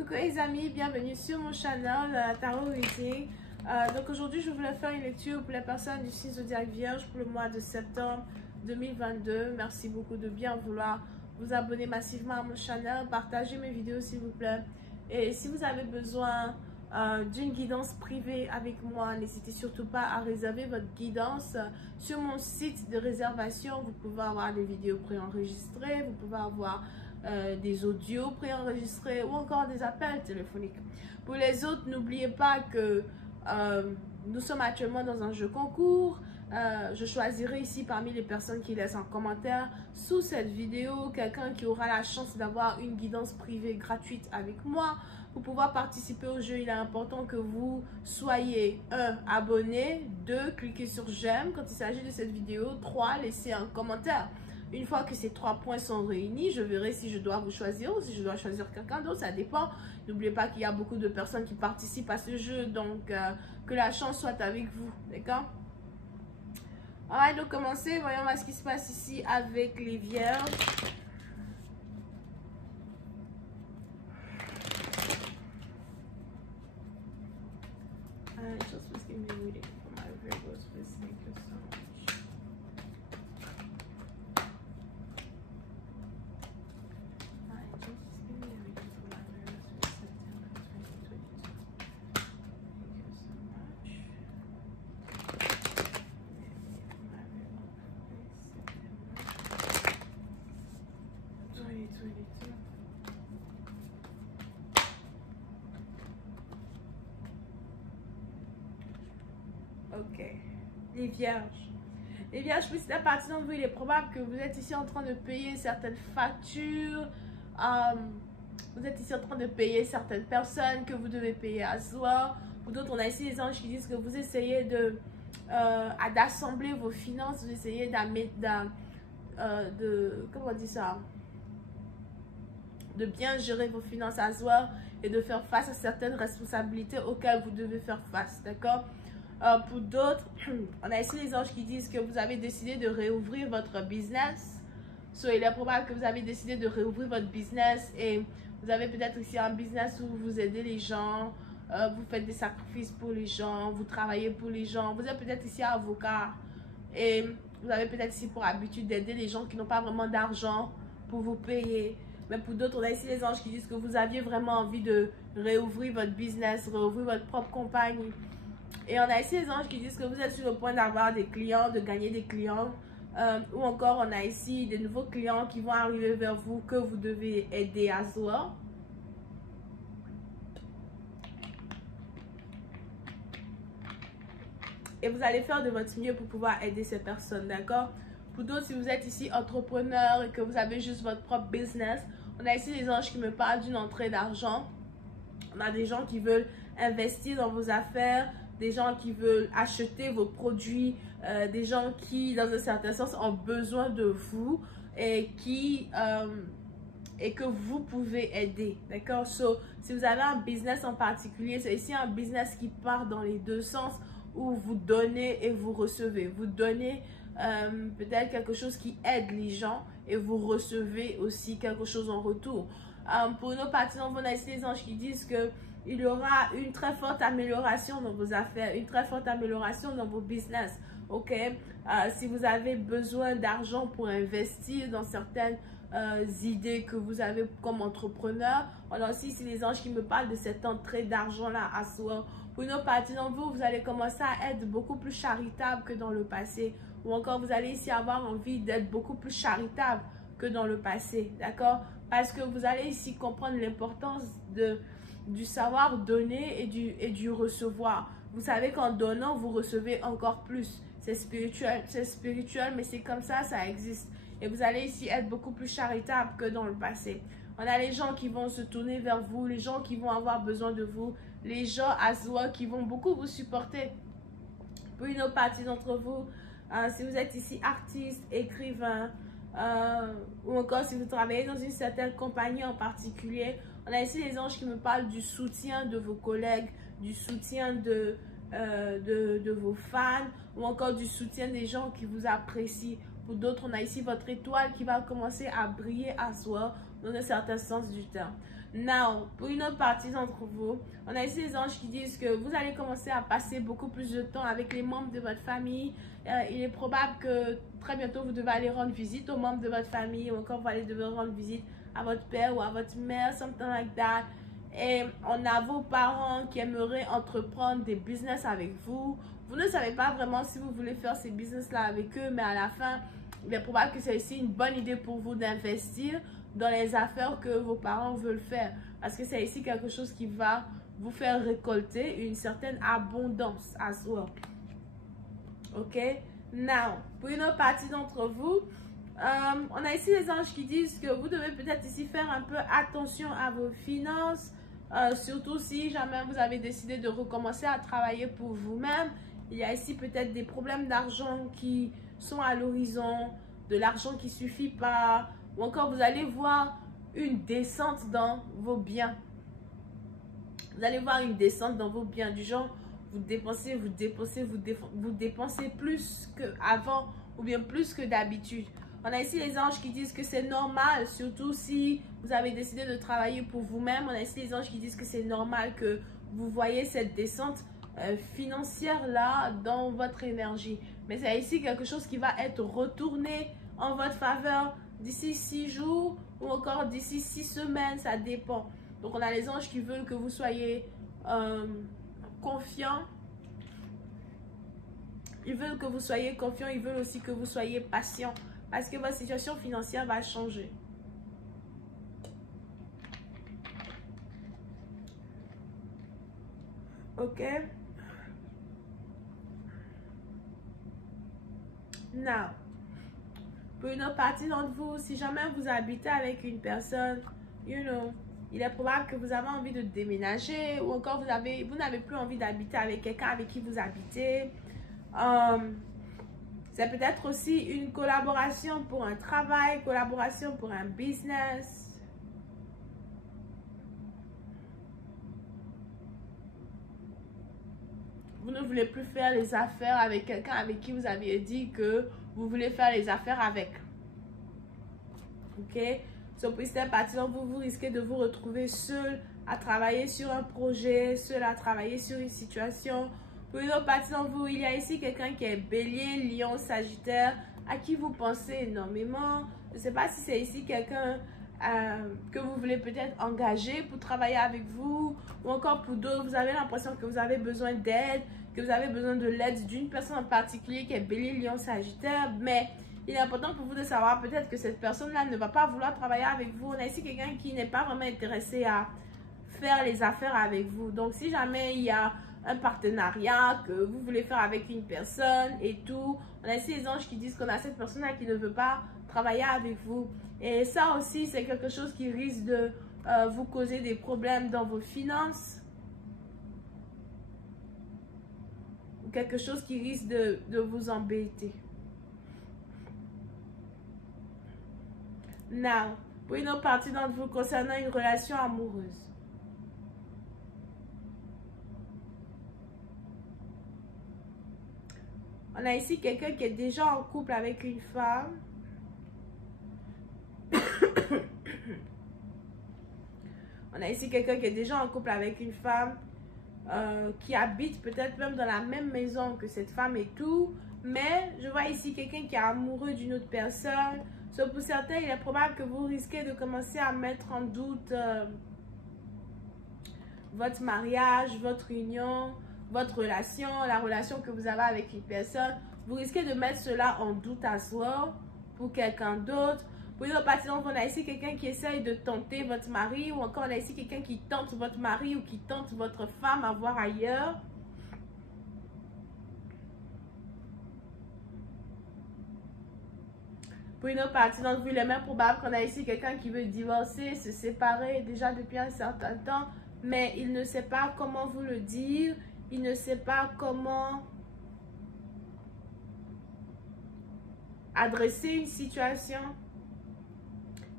Coucou les amis, bienvenue sur mon channel Tarot Reading. Donc aujourd'hui je voulais faire une lecture pour les personnes du signe zodiaque Vierge pour le mois de septembre 2022. Merci beaucoup de bien vouloir vous abonner massivement à mon channel, partagez mes vidéos s'il vous plaît. Et si vous avez besoin d'une guidance privée avec moi, n'hésitez surtout pas à réserver votre guidance sur mon site de réservation. Vous pouvez avoir des vidéos préenregistrées, vous pouvez avoir des audios préenregistrés ou encore des appels téléphoniques. Pour les autres, n'oubliez pas que nous sommes actuellement dans un jeu concours. Je choisirai ici parmi les personnes qui laissent un commentaire sous cette vidéo quelqu'un qui aura la chance d'avoir une guidance privée gratuite avec moi. Pour pouvoir participer au jeu, il est important que vous soyez 1. Abonné, 2. Cliquez sur j'aime quand il s'agit de cette vidéo, 3. Laissez un commentaire. Une fois que ces 3 points sont réunis, je verrai si je dois vous choisir ou si je dois choisir quelqu'un d'autre, ça dépend. N'oubliez pas qu'il y a beaucoup de personnes qui participent à ce jeu, donc que la chance soit avec vous, d'accord? Alright, donc commencer, voyons voir ce qui se passe ici avec les vierges. Just please give me a reading for my Virgos, please. Thank you so much. Ok, les vierges. Les vierges, plus la partie d'entre vous, il est probable que vous êtes ici en train de payer certaines factures. Vous êtes ici en train de payer certaines personnes que vous devez payer à soi. Pour d'autres, on a ici les anges qui disent que vous essayez d'assembler vos finances. Vous essayez comment on dit ça? De bien gérer vos finances à soi et de faire face à certaines responsabilités auxquelles vous devez faire face, d'accord? Pour d'autres, on a ici les anges qui disent que vous avez décidé de réouvrir votre business. Il est probable que vous avez décidé de réouvrir votre business et vous avez peut-être ici un business où vous aidez les gens, vous faites des sacrifices pour les gens, vous travaillez pour les gens. Vous êtes peut-être ici avocat et vous avez peut-être ici pour habitude d'aider les gens qui n'ont pas vraiment d'argent pour vous payer. Mais pour d'autres, on a ici les anges qui disent que vous aviez vraiment envie de réouvrir votre business, réouvrir votre propre compagnie. Et on a ici les anges qui disent que vous êtes sur le point d'avoir des clients, de gagner des clients. Ou encore, on a ici des nouveaux clients qui vont arriver vers vous que vous devez aider à soi. Et vous allez faire de votre mieux pour pouvoir aider ces personnes, d'accord? Pour d'autres, si vous êtes ici entrepreneur et que vous avez juste votre propre business, on a ici les anges qui me parlent d'une entrée d'argent. On a des gens qui veulent investir dans vos affaires, des gens qui veulent acheter vos produits, des gens qui, dans un certain sens, ont besoin de vous et que vous pouvez aider, d'accord? Si vous avez un business en particulier, c'est ici un business qui part dans les deux sens, où vous donnez et vous recevez. Vous donnez peut-être quelque chose qui aide les gens et vous recevez aussi quelque chose en retour. Pour nos partisans, on a ici les anges qui disent que il y aura une très forte amélioration dans vos affaires, une très forte amélioration dans vos business, ok? Si vous avez besoin d'argent pour investir dans certaines idées que vous avez comme entrepreneur, on a aussi ici les anges qui me parlent de cette entrée d'argent-là à soi. Pour nos partisans, vous allez commencer à être beaucoup plus charitable que dans le passé. Ou encore, vous allez ici avoir envie d'être beaucoup plus charitable que dans le passé, d'accord? Parce que vous allez ici comprendre l'importance du savoir donner et du recevoir. Vous savez qu'en donnant, vous recevez encore plus. C'est spirituel, mais c'est comme ça, ça existe. Et vous allez ici être beaucoup plus charitable que dans le passé. On a les gens qui vont se tourner vers vous, les gens qui vont avoir besoin de vous, les gens à soi qui vont beaucoup vous supporter. Pour une autre partie d'entre vous, si vous êtes ici artiste, écrivain, ou encore si vous travaillez dans une certaine compagnie en particulier, on a ici les anges qui me parlent du soutien de vos collègues, du soutien de vos fans, ou encore du soutien des gens qui vous apprécient. Pour d'autres, on a ici votre étoile qui va commencer à briller à soi dans un certain sens du terme. Now, pour une autre partie d'entre vous, on a ici les anges qui disent que vous allez commencer à passer beaucoup plus de temps avec les membres de votre famille. Il est probable que très bientôt, vous devez aller rendre visite aux membres de votre famille ou encore vous allez devoir rendre visite à votre père ou à votre mère, something like that. Et on a vos parents qui aimeraient entreprendre des business avec vous. Vous ne savez pas vraiment si vous voulez faire ces business-là avec eux, mais à la fin, il est probable que c'est ici une bonne idée pour vous d'investir dans les affaires que vos parents veulent faire. Parce que c'est ici quelque chose qui va vous faire récolter une certaine abondance as well. Ok? Now, pour une autre partie d'entre vous, on a ici les anges qui disent que vous devez peut-être ici faire un peu attention à vos finances. Surtout si jamais vous avez décidé de recommencer à travailler pour vous-même. Il y a ici peut-être des problèmes d'argent qui sont à l'horizon, de l'argent qui ne suffit pas, ou encore vous allez voir une descente dans vos biens. Vous allez voir une descente dans vos biens, du genre vous dépensez plus qu'avant ou bien plus que d'habitude. On a ici les anges qui disent que c'est normal, surtout si vous avez décidé de travailler pour vous-même. On a ici les anges qui disent que c'est normal que vous voyez cette descente financière-là dans votre énergie. Mais c'est ici quelque chose qui va être retourné en votre faveur d'ici 6 jours ou encore d'ici 6 semaines, ça dépend. Donc on a les anges qui veulent que vous soyez confiants. Ils veulent que vous soyez confiants, ils veulent aussi que vous soyez patient. Parce que votre situation financière va changer. Ok? Now, pour une autre partie d'entre vous, si jamais vous habitez avec une personne, you know, il est probable que vous avez envie de déménager ou encore vous n'avez plus envie d'habiter avec quelqu'un avec qui vous habitez. C'est peut-être aussi une collaboration pour un travail, collaboration pour un business. Vous ne voulez plus faire les affaires avec quelqu'un avec qui vous aviez dit que vous voulez faire les affaires avec. Ok? So, pour cette partie, vous risquez de vous retrouver seul à travailler sur un projet, seul à travailler sur une situation. Pour une autre partie d'entre vous, il y a ici quelqu'un qui est bélier, lion, sagittaire, à qui vous pensez énormément. Je ne sais pas si c'est ici quelqu'un que vous voulez peut-être engager pour travailler avec vous. Ou encore pour d'autres, vous avez l'impression que vous avez besoin d'aide, que vous avez besoin de l'aide d'une personne en particulier qui est bélier, lion, sagittaire. Mais il est important pour vous de savoir peut-être que cette personne-là ne va pas vouloir travailler avec vous. On a ici quelqu'un qui n'est pas vraiment intéressé à faire les affaires avec vous. Donc, si jamais il y a un partenariat que vous voulez faire avec une personne et tout, on a ici les anges qui disent qu'on a cette personne-là qui ne veut pas travailler avec vous. Et ça aussi, c'est quelque chose qui risque de vous causer des problèmes dans vos finances. Ou quelque chose qui risque de vous embêter. Now, pour une autre partie d'entre vous concernant une relation amoureuse. On a ici quelqu'un qui est déjà en couple avec une femme. On a ici quelqu'un qui est déjà en couple avec une femme qui habite peut-être même dans la même maison que cette femme et tout. Mais je vois ici quelqu'un qui est amoureux d'une autre personne. So, pour certains, il est probable que vous risquez de commencer à mettre en doute votre mariage, votre union, votre relation, la relation que vous avez avec une personne. Vous risquez de mettre cela en doute à soi pour quelqu'un d'autre. Pour une autre partie, donc, on a ici quelqu'un qui essaye de tenter votre mari, ou encore on a ici quelqu'un qui tente votre mari ou qui tente votre femme à voir ailleurs. Pour une autre partie d'entre vous, il est même probable qu'on a ici quelqu'un qui veut divorcer, se séparer déjà depuis un certain temps, mais il ne sait pas comment vous le dire, il ne sait pas comment adresser une situation.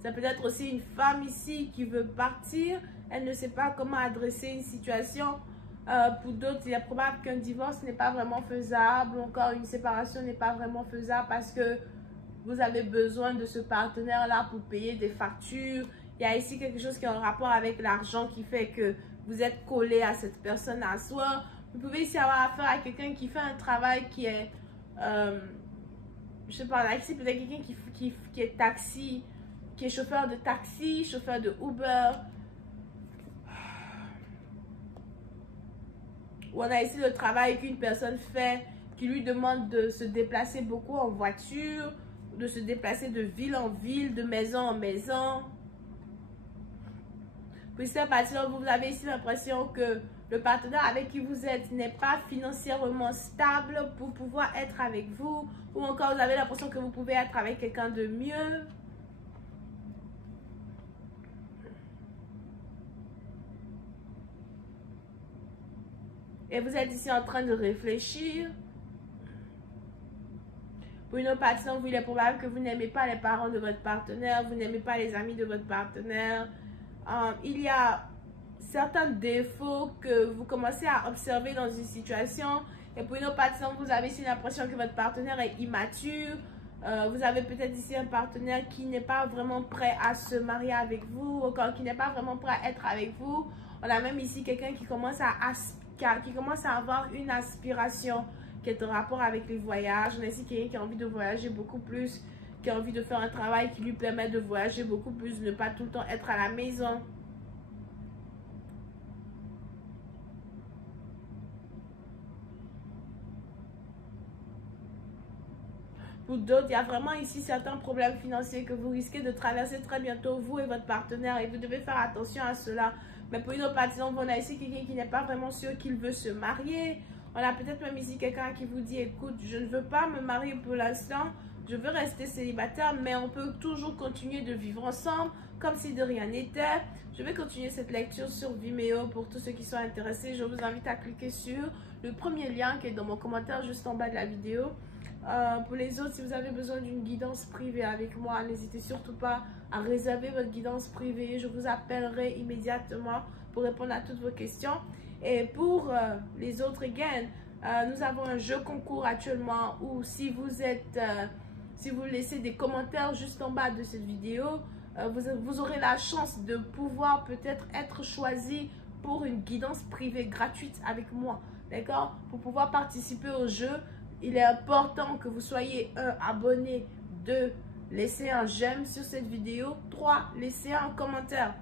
C'est peut-être aussi une femme ici qui veut partir, elle ne sait pas comment adresser une situation. Pour d'autres, il est probable qu'un divorce n'est pas vraiment faisable, ou encore une séparation n'est pas vraiment faisable parce que vous avez besoin de ce partenaire-là pour payer des factures. Il y a ici quelque chose qui a un rapport avec l'argent qui fait que vous êtes collé à cette personne. Soit vous pouvez ici avoir affaire à quelqu'un qui fait un travail qui est, je sais pas, là ici peut-être quelqu'un qui est taxi, qui est chauffeur de taxi, chauffeur de Uber. Ou on a ici le travail qu'une personne fait qui lui demande de se déplacer beaucoup en voiture, de se déplacer de ville en ville, de maison en maison. Puis à partir vous avez ici l'impression que le partenaire avec qui vous êtes n'est pas financièrement stable pour pouvoir être avec vous. Ou encore vous avez l'impression que vous pouvez être avec quelqu'un de mieux. Et vous êtes ici en train de réfléchir. Pour une autre partie, il est probable que vous n'aimez pas les parents de votre partenaire, vous n'aimez pas les amis de votre partenaire. Il y a certains défauts que vous commencez à observer dans une situation. Et pour une autre partie, vous avez ici l'impression que votre partenaire est immature. Vous avez peut-être ici un partenaire qui n'est pas vraiment prêt à se marier avec vous, ou qui n'est pas vraiment prêt à être avec vous. On a même ici quelqu'un qui commence à avoir une aspiration qui est en rapport avec les voyages. On a ici quelqu'un qui a envie de voyager beaucoup plus, qui a envie de faire un travail qui lui permet de voyager beaucoup plus, ne pas tout le temps être à la maison. Pour d'autres, il y a vraiment ici certains problèmes financiers que vous risquez de traverser très bientôt, vous et votre partenaire, et vous devez faire attention à cela. Mais pour une autre partie, on a ici quelqu'un qui n'est pas vraiment sûr qu'il veut se marier. On a peut-être même ici quelqu'un qui vous dit, écoute, je ne veux pas me marier pour l'instant, je veux rester célibataire, mais on peut toujours continuer de vivre ensemble, comme si de rien n'était. Je vais continuer cette lecture sur Vimeo pour tous ceux qui sont intéressés. Je vous invite à cliquer sur le premier lien qui est dans mon commentaire juste en bas de la vidéo. Pour les autres, si vous avez besoin d'une guidance privée avec moi, n'hésitez surtout pas à réserver votre guidance privée. Je vous appellerai immédiatement pour répondre à toutes vos questions. Et pour les autres, nous avons un jeu concours actuellement où si vous laissez des commentaires juste en bas de cette vidéo, vous aurez la chance de pouvoir peut-être être choisi pour une guidance privée gratuite avec moi. D'accord? Pour pouvoir participer au jeu, il est important que vous soyez 1, abonné, 2, laissez un j'aime sur cette vidéo, 3, laissez un commentaire.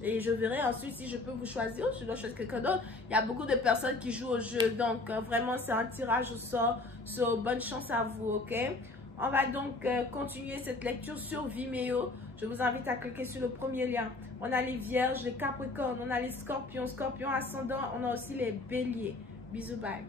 Et je verrai ensuite si je peux vous choisir, je dois choisir quelqu'un d'autre. Il y a beaucoup de personnes qui jouent au jeu, donc vraiment c'est un tirage au sort. So, bonne chance à vous, ok? On va donc continuer cette lecture sur Vimeo. Je vous invite à cliquer sur le premier lien. On a les vierges, les capricornes, on a les scorpions, scorpions ascendants, on a aussi les béliers. Bisous, bye.